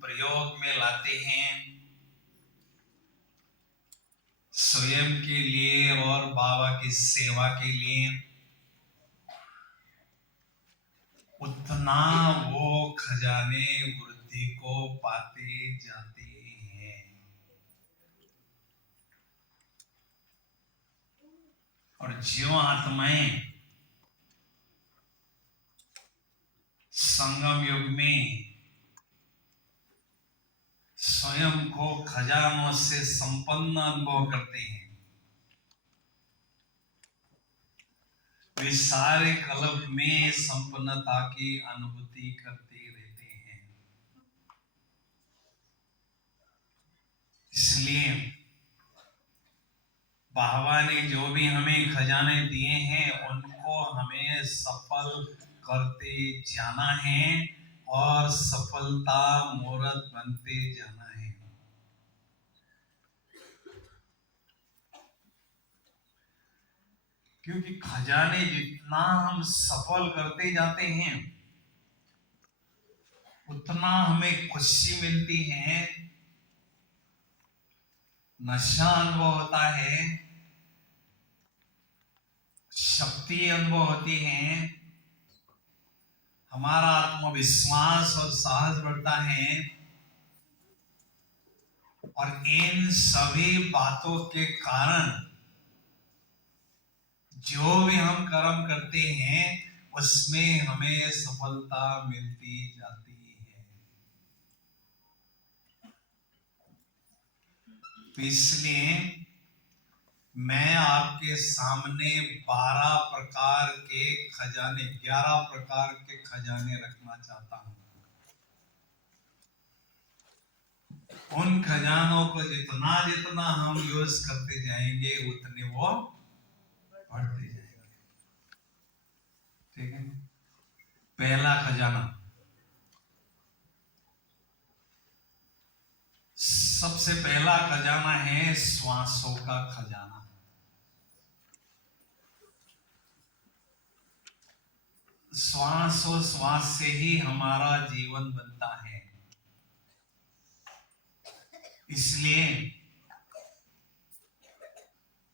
प्रयोग में लाते हैं स्वयं के लिए और बाबा की सेवा के लिए, उतना वो खजाने वृद्धि को पाते जाते हैं। और जो आत्माएं संगम युग में स्वयं को खजानों से संपन्न अनुभव करते हैं, वे सारे कल्प में संपन्नता की अनुभूति करते रहते हैं। इसलिए बाबा ने जो भी हमें खजाने दिए हैं उनको हमें सफल करते जाना है और सफलता मूर्त बनते जाना है। क्योंकि खजाने जितना हम सफल करते जाते हैं उतना हमें खुशी मिलती है, नशा अनुभव होता है, शक्ति अनुभव होती है, हमारा आत्मविश्वास और साहस बढ़ता है। और इन सभी बातों के कारण जो भी हम कर्म करते हैं उसमें हमें सफलता मिलती जाती है। तो इसलिए मैं आपके सामने 12 प्रकार के खजाने, 11 प्रकार के खजाने रखना चाहता हूं। उन खजानों को जितना जितना हम यूज करते जाएंगे उतने वो बढ़ते जाएंगे। ठीक है। पहला खजाना, सबसे पहला खजाना है श्वासों का खजाना। श्वास और श्वास से ही हमारा जीवन बनता है। इसलिए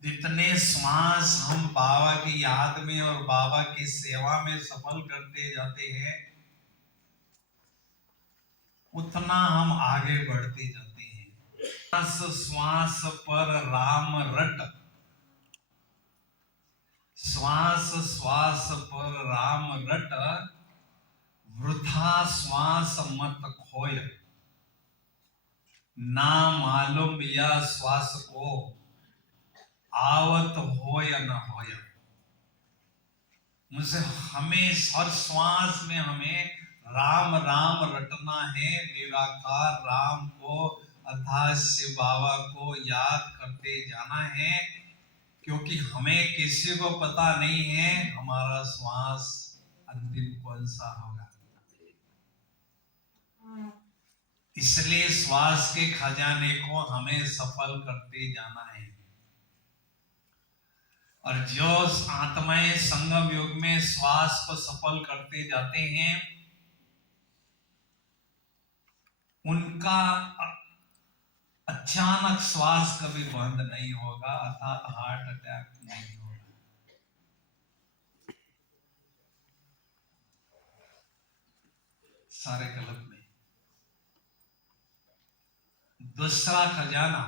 जितने श्वास हम बाबा की याद में और बाबा की सेवा में सफल करते जाते हैं उतना हम आगे बढ़ते जाते हैं। श्वास पर राम रट, श्वास श्वास पर राम रट, वृथा श्वास मत खोय, ना मालूम या श्वास को आवत हो या न हो। मुझे हमें हर श्वास में हमें राम राम रटना है, निराकार राम को अथास्य बाबा को याद करते जाना है। क्योंकि हमें किसी को पता नहीं है हमारा श्वास अंतिम कौन सा होगा। इसलिए श्वास के खजाने को हमें सफल करते जाना है। और जो आत्माएं संगम युग में श्वास को सफल करते जाते हैं उनका अचानक श्वास कभी बंद नहीं होगा, अर्थात हार्ट अटैक नहीं होगा। सारे कल्प में। दूसरा खजाना,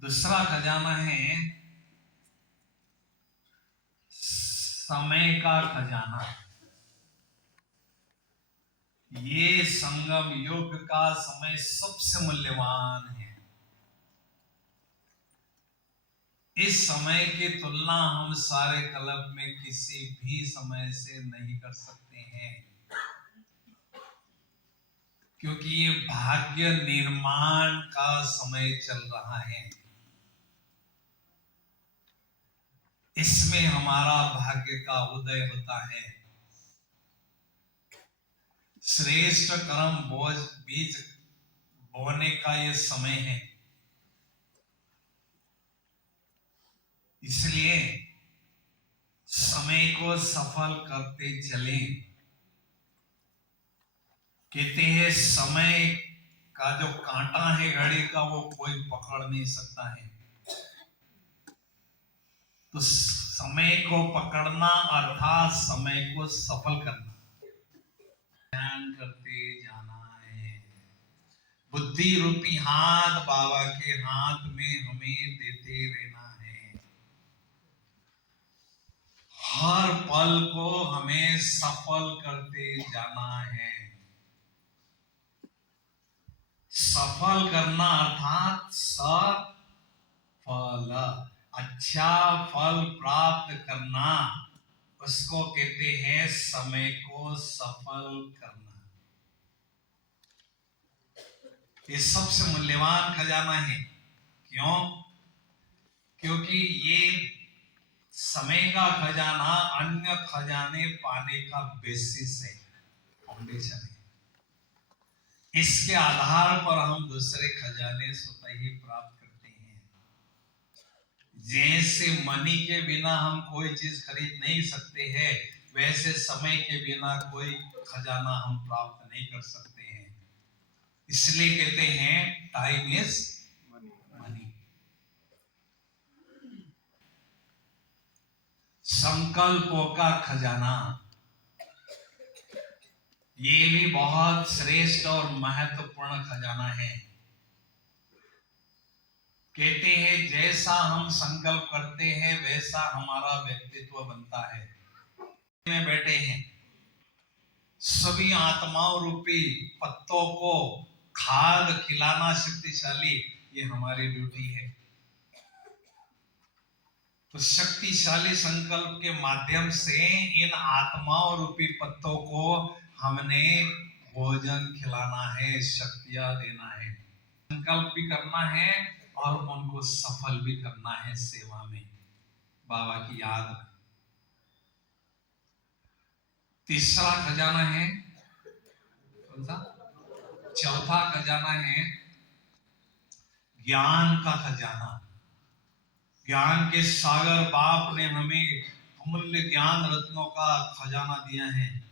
दूसरा खजाना है समय का खजाना। ये संगम युग का समय सबसे मूल्यवान है। इस समय की तुलना हम सारे कल्प में किसी भी समय से नहीं कर सकते हैं, क्योंकि ये भाग्य निर्माण का समय चल रहा है। इसमें हमारा भाग्य का उदय होता है। श्रेष्ठ कर्म बीज बोने का ये समय है। इसलिए समय को सफल करते चलें। कहते हैं समय का जो कांटा है घड़ी का वो कोई पकड़ नहीं सकता है। तो समय को पकड़ना अर्थात समय को सफल करना, ध्यान करते जाना है। बुद्धि रूपी हाथ बाबा के हाथ में हमें देते रहना है। हर पल को हमें सफल करते जाना है। सफल करना अर्थात सफल, अच्छा फल प्राप्त करना, उसको कहते हैं समय को सफल करना। ये सबसे मूल्यवान खजाना है। क्यों? क्योंकि ये समय का खजाना अन्य खजाने पाने का बेसिस है, फाउंडेशन है। इसके आधार पर हम दूसरे खजाने स्वतः ही प्राप्त करते हैं। जैसे मनी के बिना हम कोई चीज खरीद नहीं सकते हैं, वैसे समय के बिना कोई खजाना हम प्राप्त नहीं कर सकते हैं। इसलिए कहते हैं टाइम इज मनी। संकल्पों का खजाना, ये भी बहुत श्रेष्ठ और महत्वपूर्ण खजाना है। कहते हैं जैसा हम संकल्प करते हैं वैसा हमारा व्यक्तित्व बनता है। में बैठे हैं सभी आत्माओं रूपी पत्तों को खाद खिलाना शक्तिशाली, ये हमारी ड्यूटी है। तो शक्तिशाली संकल्प के माध्यम से इन आत्माओं रूपी पत्तों को हमने भोजन खिलाना है, शक्तियां देना है, संकल्प भी करना है और उनको सफल भी करना है सेवा में, बाबा की याद में। तीसरा खजाना है कौन सा? चौथा खजाना है ज्ञान का खजाना। ज्ञान के सागर बाप ने हमें अमूल्य ज्ञान रत्नों का खजाना दिया है।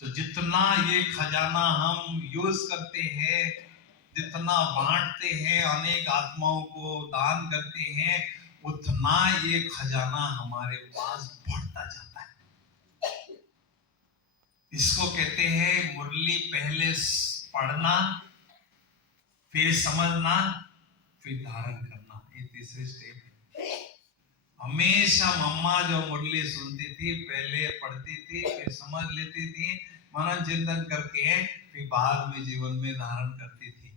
तो जितना ये खजाना हम यूज करते हैं, जितना बांटते हैं, अनेक आत्माओं को दान करते हैं, उतना ये खजाना हमारे पास बढ़ता जाता है। इसको कहते हैं मुरली पहले पढ़ना, फिर समझना, फिर धारण करना। ये तीसरे स्टेप है। हमेशा मम्मा जो मुरली सुनती थी, पहले पढ़ती थी, फिर समझ लेती थी, मनन चिंतन करके फिर बाद में जीवन में धारण करती थी।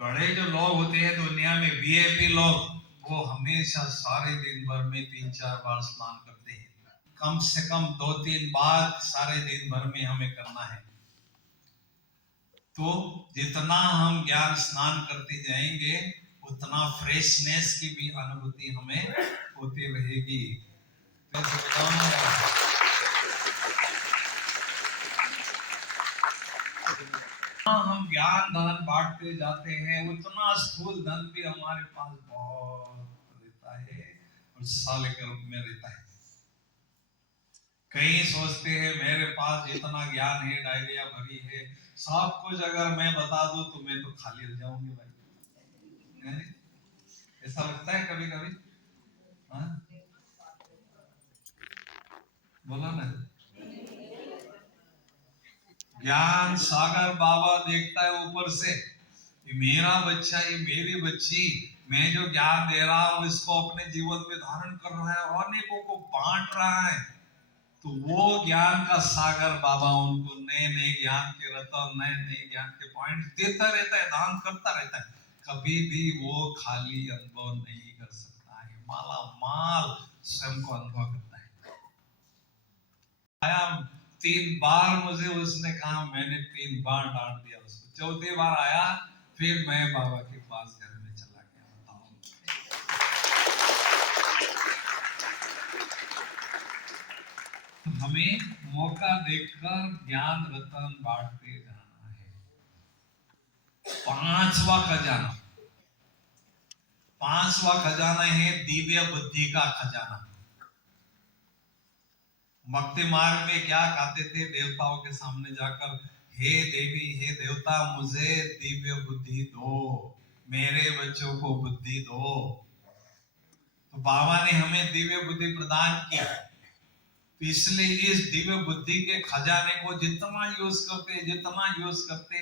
बड़े जो लोग होते हैं दुनिया में, वीआईपी लोग, वो हमेशा सारे दिन भर में 3-4 बार स्नान करते हैं। कम से कम 2-3 बार सारे दिन भर में हमें करना है। तो जितना हम ज्ञान स्नान करते जाएंगे उतना फ्रेशनेस की भी अनुभूति हमें होती रहेगी। हम ज्ञान धन बांटते जाते हैं, उतना स्थूल धन भी हमारे पास बहुत रहता है और साले के रूप में रहता है। कई सोचते हैं मेरे पास जितना ज्ञान है, डायरिया भरी है, सब कुछ अगर मैं बता दूं तो मैं तो खाली हो जाऊंगी भाई। ऐसा लगता है कभी कभी? बोलो ना। ज्ञान सागर बाबा देखता है ऊपर से, ये मेरा बच्चा, ये मेरी बच्ची, मैं जो ज्ञान दे रहा हूं इसको अपने जीवन में धारण कर रहा है और अनेकों को बांट रहा है। तो वो ज्ञान का सागर बाबा उनको नए नए ज्ञान के रतन, नए नए ज्ञान के पॉइंट देता रहता है, दान करता रहता है। कभी भी वो खाली अनुभव नहीं कर सकता है, माला माल स्वयं को अनुभव करता है। आया 3 बार मुझे उसने कहा, मैंने 3 बार डांट दिया उसको। चौथी बार आया, फिर मैं बाबा के पास घर में चला गया। बताओ, हमें मौका देखकर ज्ञान रतन बांटते जाना है। 5वां खजाना है दिव्य बुद्धि का खजाना। भक्ति मार्ग में क्या कहते थे देवताओं के सामने जाकर, हे देवी हे देवता मुझे दिव्य बुद्धि दो, मेरे बच्चों को बुद्धि दो। तो बाबा ने हमें दिव्य बुद्धि प्रदान किया, इसलिए इस दिव्य बुद्धि के खजाने को जितना यूज करते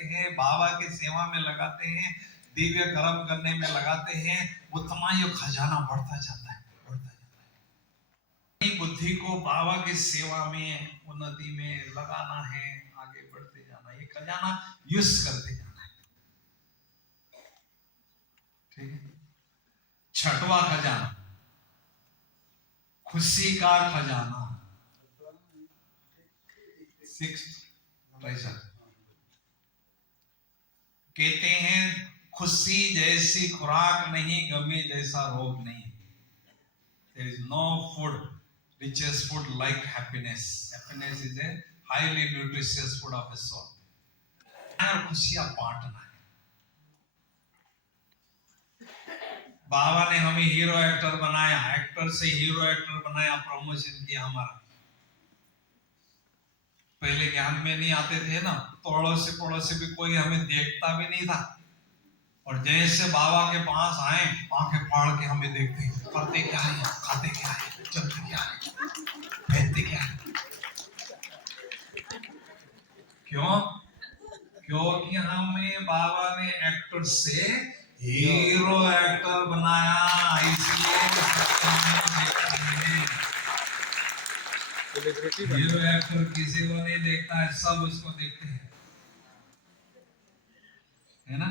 हैं बाबा की सेवा में लगाते हैं, दिव्य कर्म करने में लगाते हैं, उतना ये खजाना बढ़ता जाता है, बढ़ता जाता है। बुद्धि को बाबा की सेवा में, उन्नति में लगाना है, आगे बढ़ते जाना, ये खजाना यूज करते जाना है। ठीक है। छठवां खजाना, खुशी का खजाना, ट्रेजर। कहते हैं खुशी जैसी खुराक नहीं, गमे जैसा रोग नहीं। There is no food, richest food like happiness. Happiness is a highly nutritious food of the soul. और खुशियां बांटना है। बाबा ने हमें हीरो एक्टर बनाया, एक्टर से हीरो एक्टर बनाया, प्रमोशन किया हमारा। पहले ज्ञान में नहीं आते थे ना, तो पड़ोसी भी कोई हमें देखता भी नहीं था, और जैसे बाबा के पास आए आंखें फाड़ के हमें देखते, करते क्या है, खाते क्या है, चलते क्या है, पहनते क्या है। क्यों? क्योंकि हमें बाबा ने एक्टर से हीरो एक्टर बनाया, इसलिए हीरो एक्टर किसी को नहीं देखता है, सब उसको देखते हैं, है ना।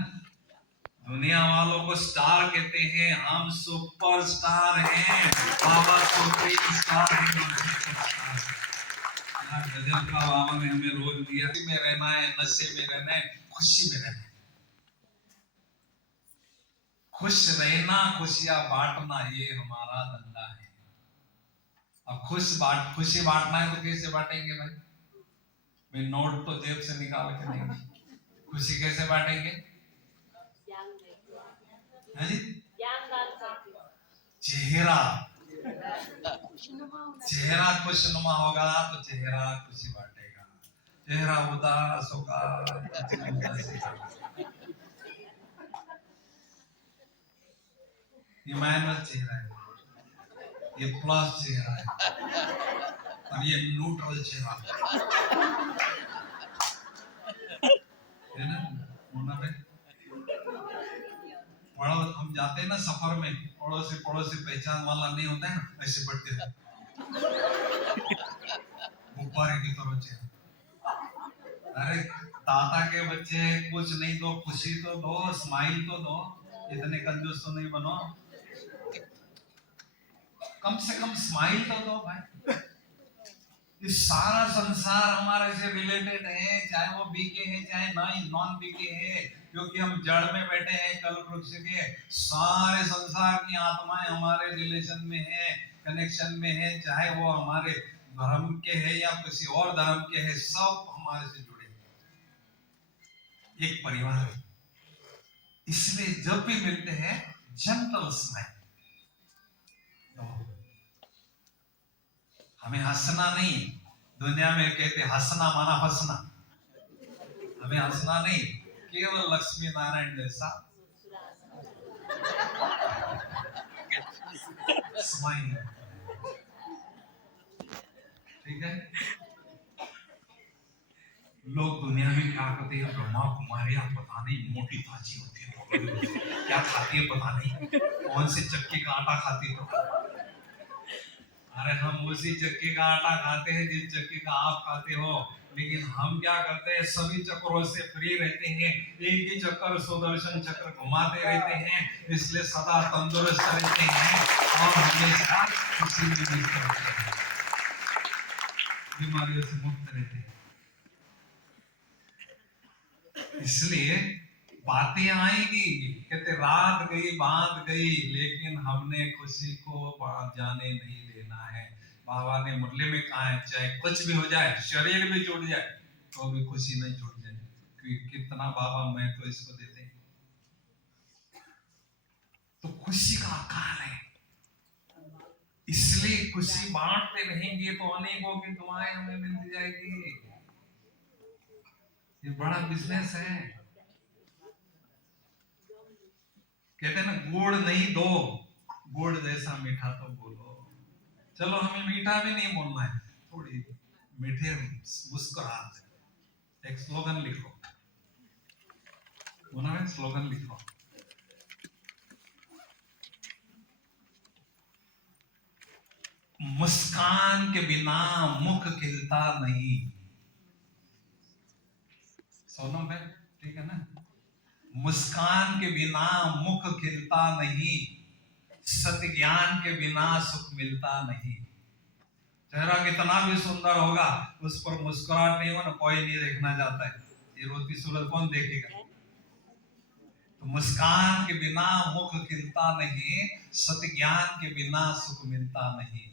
दुनिया वालों को स्टार कहते हैं, हम सुपर स्टार हैं, बाबा सुप्रीम स्टार है। गजब का बाबा ने हमें रोज दिया, में रहना है, नशे में रहना है, खुशी में रहना है, खुश रहना, खुशियां बांटना, ये हमारा धंधा है। अब खुशी बांटना है तो कैसे बांटेंगे भाई? मैं नोट तो जेब से निकाल के नहीं, खुशी कैसे बांटेंगे? चेहरा खुशनुमा होगा तो चेहरा खुशी बांटेगा, चेहरा उदास होगा ये माइनस चेहरा है, ये प्लस चेहरा है, और ये न्यूट्रल चेहरा है ना। हम जाते हैं ना सफर में, पड़ोसी पहचान वाला नहीं होता है ना, ऐसे बढ़ते हैं गुब्बारे की तरह चेहरा। अरे ताता के बच्चे, कुछ नहीं दो, खुशी तो दो, स्माइल तो दो, इतने कंजूस तो नहीं बनो, कम से कम स्माइल तो दो भाई। ये सारा संसार हमारे से रिलेटेड है, चाहे वो बीके है चाहे नॉन बीके है, क्योंकि हम जड़ में बैठे हैं कल्प वृक्ष के। सारे संसार की आत्माएं हमारे रिलेशन में है, कनेक्शन में है, चाहे वो हमारे धर्म के है या किसी और धर्म के है, सब हमारे से जुड़े, एक परिवार है। इसलिए जब भी मिलते हैं जेंटल स्माइल, हमें हंसना नहीं, दुनिया में कहते हंसना माना हंसना, हमें हंसना नहीं, केवल लक्ष्मी नारायण जैसा स्माइल, ठीक है। लोग दुनिया में क्या करते हैं, ब्रह्मा कुमारियां पता नहीं मोटी ताजी होती है, क्या खाती है पता नहीं, कौन से चक्के का आटा खाती है। अरे हम उसी चक्के का आटा खाते हैं जिस चक्के का आप खाते हो, लेकिन हम क्या करते हैं, सभी चक्रों से फ्री रहते हैं, एक ही चक्कर सुदर्शन चक्र घुमाते रहते हैं, इसलिए सदा तंदुरुस्त रहते हैं और हमेशा खुशी में रहते हैं, बीमारियों से मुक्त रहते हैं। इसलिए बातें आएगी, कहते रात गई बात गई, लेकिन हमने खुशी को जाने नहीं देना है। बाबा ने मुरली में कहा है, चाहे कुछ भी हो जाए, शरीर भी छूट जाए तो भी खुशी नहीं छूट जाए, क्योंकि कितना बाबा मैं तो इसको देते हैं। तो खुशी का आकार है, इसलिए खुशी बांटते रहेंगे तो अनेकों की दुआएं हमें मिलती जाएगी। ये बड़ा बिजनेस है। कहते हैं ना, गुड़ नहीं दो, गुड़ जैसा मीठा तो बोलो। चलो हमें मीठा भी नहीं बोलना है, थोड़ी मीठे मुस्कुराहट। एक स्लोगन लिखो, उन्होंने स्लोगन लिखो, मुस्कान के बिना मुख खिलता नहीं। सोनम भाई ठीक है ना? मुस्कान के बिना मुख खिलता नहीं, सत्य ज्ञान के बिना सुख मिलता नहीं। चेहरा कितना भी सुंदर होगा, उस पर मुस्कुराहट नहीं हो ना, कोई नहीं देखना चाहता है। ये रोती सूरत कौन देखेगा? तो मुस्कान के बिना मुख खिलता नहीं, सत्य ज्ञान के बिना सुख मिलता नहीं।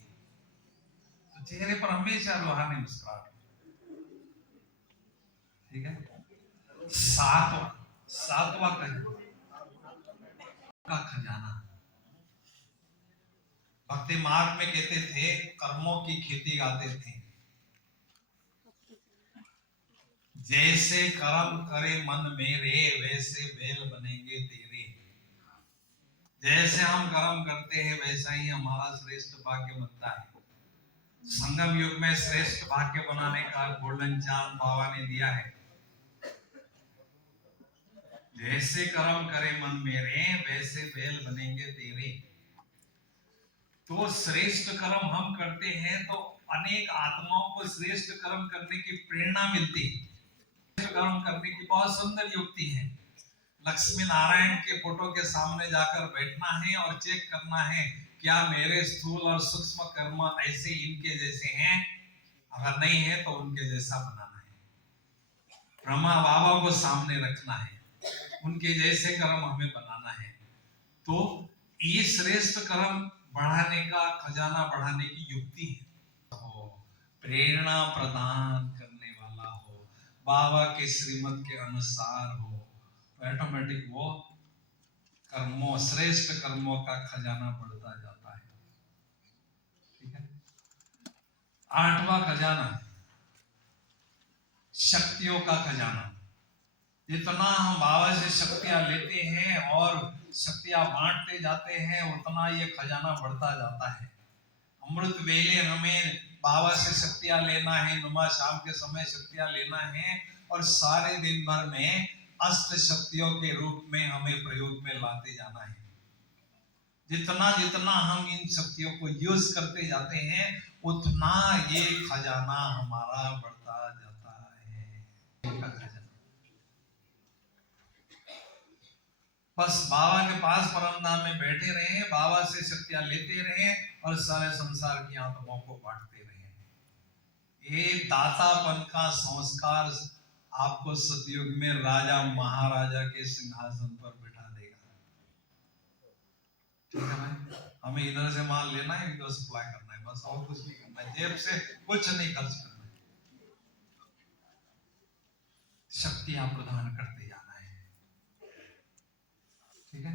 तो चेहरे पर हमेशा रूहानी मुस्कुराहट। ठीक है। सातवां सातवां का खजाना। भक्ति मार्ग में कहते थे, कर्मों की खेती गाते थे। जैसे कर्म करे मन मेरे, वैसे बैल बनेंगे तेरे। जैसे हम कर्म करते हैं वैसा ही हमारा श्रेष्ठ भाग्य बनता है। संगम युग में श्रेष्ठ भाग्य बनाने का गोल्डन चांद बाबा ने दिया है। जैसे कर्म करे मन मेरे, वैसे बैल बनेंगे तेरे। तो श्रेष्ठ कर्म हम करते हैं तो अनेक आत्माओं को श्रेष्ठ कर्म करने की प्रेरणा मिलती है। कर्म करने की बहुत सुंदर युक्ति है। लक्ष्मी नारायण के फोटो के सामने जाकर बैठना है और चेक करना है, क्या मेरे स्थूल और सूक्ष्म कर्म ऐसे इनके जैसे हैं? अगर नहीं है तो उनके जैसा बनाना है। ब्रह्मा बाबा को सामने रखना है, उनके जैसे कर्म हमें बनाना है। तो ये श्रेष्ठ कर्म बढ़ाने का, खजाना बढ़ाने की युक्ति है। प्रेरणा प्रदान करने वाला हो, बाबा के श्रीमत के अनुसार हो, तो ऑटोमेटिक वो कर्मों, श्रेष्ठ कर्मों का खजाना बढ़ता जाता है। ठीक है। आठवां खजाना, शक्तियों का खजाना। जितना हम बाबा से शक्तियां लेते हैं और शक्तियां बांटते जाते हैं, उतना ये खजाना बढ़ता जाता है। अमृत वेले हमें बाबा से शक्तियां लेना है, नुमा शाम के समय शक्तियां लेना है, और सारे दिन भर में अष्ट शक्तियों के रूप में हमें प्रयोग में लाते जाना है। जितना जितना हम इन शक्तियों को यूज करते जाते हैं, उतना ये खजाना हमारा बढ़ता जाता है। बस बाबा के पास परम धाम में बैठे रहे, बाबा से शक्तियां लेते रहे और सारे संसार की आत्माओं को बांटते रहे। ये दातापन का संस्कार आपको सतयुग में राजा महाराजा के सिंहासन पर बिठा देगा। ठीक है भाई? हमें इधर से माल लेना है, इधर सप्लाई करना है, बस और कुछ नहीं करना है, जेब से कुछ नहीं खर्च करना है, शक्तियां प्रदान करते जाना है। ठीक है।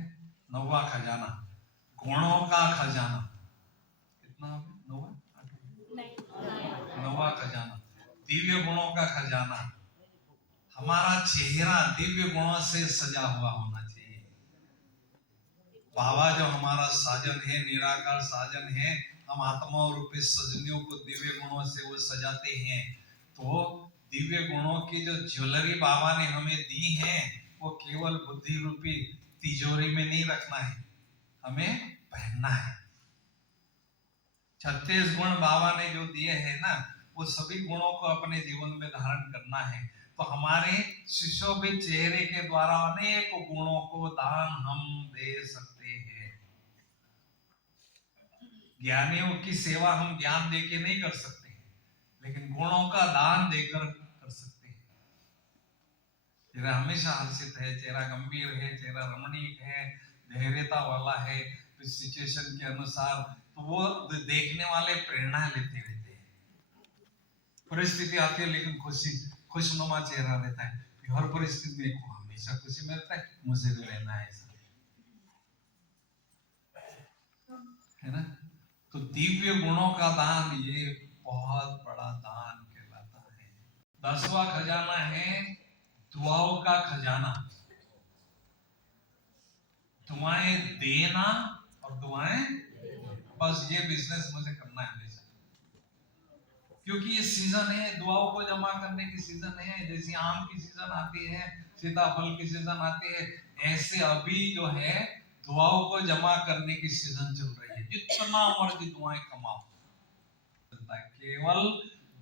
नौवां खजाना, गुणों का खजाना। कितना? नौवां खजाना, दिव्य गुणों का खजाना। हमारा चेहरा दिव्य गुणों से सजा हुआ होना चाहिए। बाबा जो हमारा साजन है, निराकार साजन है, हम आत्माओं रूपी सजनियों को दिव्य गुणों से वो सजाते हैं। तो दिव्य गुणों की जो ज्वेलरी बाबा ने हमें दी है, वो केवल बुद्धि रूपी तिजोरी में नहीं रखना है, हमें पहनना है। 36 गुण बाबा ने जो दिए हैं ना, वो सभी गुणों को अपने जीवन में धारण करना है। तो हमारे सुशोभित चेहरे के द्वारा अनेक गुणों को दान हम दे सकते हैं। ज्ञानियों की सेवा हम ज्ञान देके नहीं कर सकते, लेकिन गुणों का दान देकर कर सकते हैं। चेहरा हमेशा हर्षित है, चेहरा गंभीर है, चेहरा रमणीक है, धैर्यता वाला है, सिचुएशन के अनुसार, तो वो देखने वाले प्रेरणा लेते रहते हैं। परिस्थिति आती है लेकिन खुशनुमा चेहरा रहता है, हर परिस्थिति में हमेशा खुशी में रहता है, मुझे भी रहना है ऐसा, है ना? तो दिव्य गुणों का दान ये बहुत बड़ा दान कहलाता है। 10वां खजाना है दुआओं का खजाना। दुआएं देना और दुआएं, बस ये बिजनेस मुझे करना है हमेशा, क्योंकि ये सीजन है दुआओं को जमा करने की सीजन है। जैसे आम की सीजन आती है, सीताफल की सीजन आती है, ऐसे अभी जो है दुआओं को जमा करने की सीजन चल रही है। जितना मर्जी दुआएं कमाओ, केवल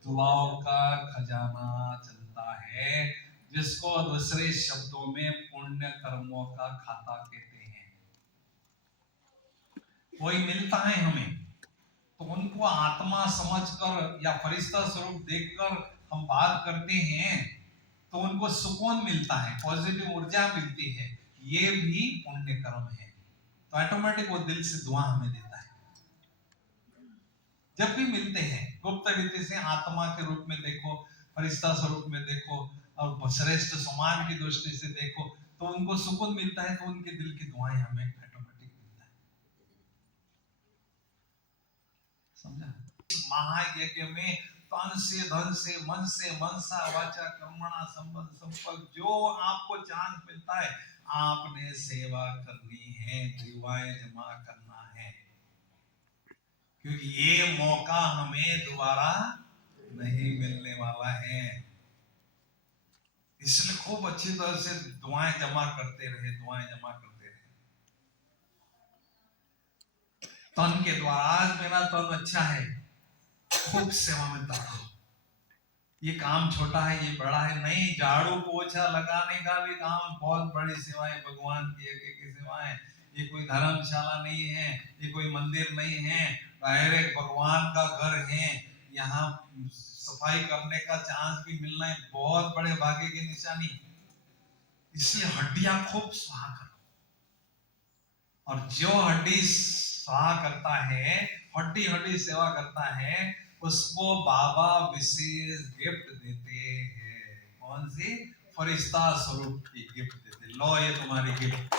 दुआओं का खजाना चलता है, जिसको दूसरे शब्दों में पुण्य कर्मों का खाता कहते हैं। कोई मिलता है हमें तो उनको आत्मा समझकर या फरिश्ता स्वरूप देखकर हम बात करते हैं तो उनको सुकून मिलता है, पॉजिटिव ऊर्जा मिलती है, ये भी पुण्य कर्म है। तो ऑटोमेटिक वो दिल से दुआ हमें देता है। जब भी मिलते हैं गुप्त रीति से आत्मा के रूप में देखो, फरिश्ता स्वरूप में देखो और श्रेष्ठ समान की दृष्टि से देखो, तो उनको सुकून मिलता है, तो उनके दिल की दुआएं हमें ऑटोमेटिक मिलता है। समझा? महायज्ञ में तन से धन से मन से मनसा वाचा कर्मणा संबंध संपर्क जो आपको चांस मिलता है, आपने सेवा करनी है, दुआएं जमा करना है, क्योंकि ये मौका हमें दोबारा नहीं मिलने वाला है। इसलिए खूब अच्छी तरह से दुआएं जमा करते रहे, दुआएं जमा करते रहे। तन के द्वारा, आज मेरा तन अच्छा है, खूब सेवा में लगा। ये काम छोटा है, ये बड़ा है नहीं, झाड़ू पोछा लगाने का भी काम बहुत बड़ी सेवा है, भगवान की एक सेवा है। ये कोई धर्मशाला नहीं है, ये कोई मंदिर नहीं है, डायरेक्ट भगवान का घर है। यहाँ सफाई करने का चांस भी मिलना है बहुत बड़े भाग्य की निशानी। इसलिए हड्डियां खूब स्वाहा करो, और जो हड्डी स्वाहा करता है, हड्डी हड्डी सेवा करता है, उसको बाबा विशेष गिफ्ट देते हैं। कौन सी? फरिश्ता स्वरूप की गिफ्ट देते। लो ये तुम्हारी गिफ्ट।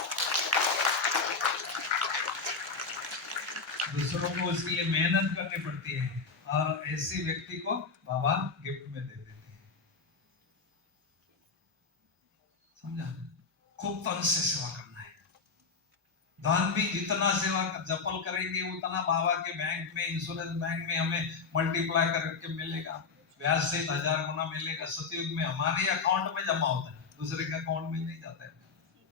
दूसरों को उसके लिए मेहनत करनी पड़ती है, और ऐसे व्यक्ति को बाबा गिफ्ट में दे देते हैं। समझा? खूब तन से सेवा करना है। धन भी जितना सेवा जपल करेंगे उतना बाबा के बैंक में, इंश्योरेंस बैंक में हमें मल्टीप्लाई करके मिलेगा, ब्याज से 1000 गुना मिलेगा। सतयुग में हमारे अकाउंट में जमा होता है, दूसरे के अकाउंट में नहीं जाता है।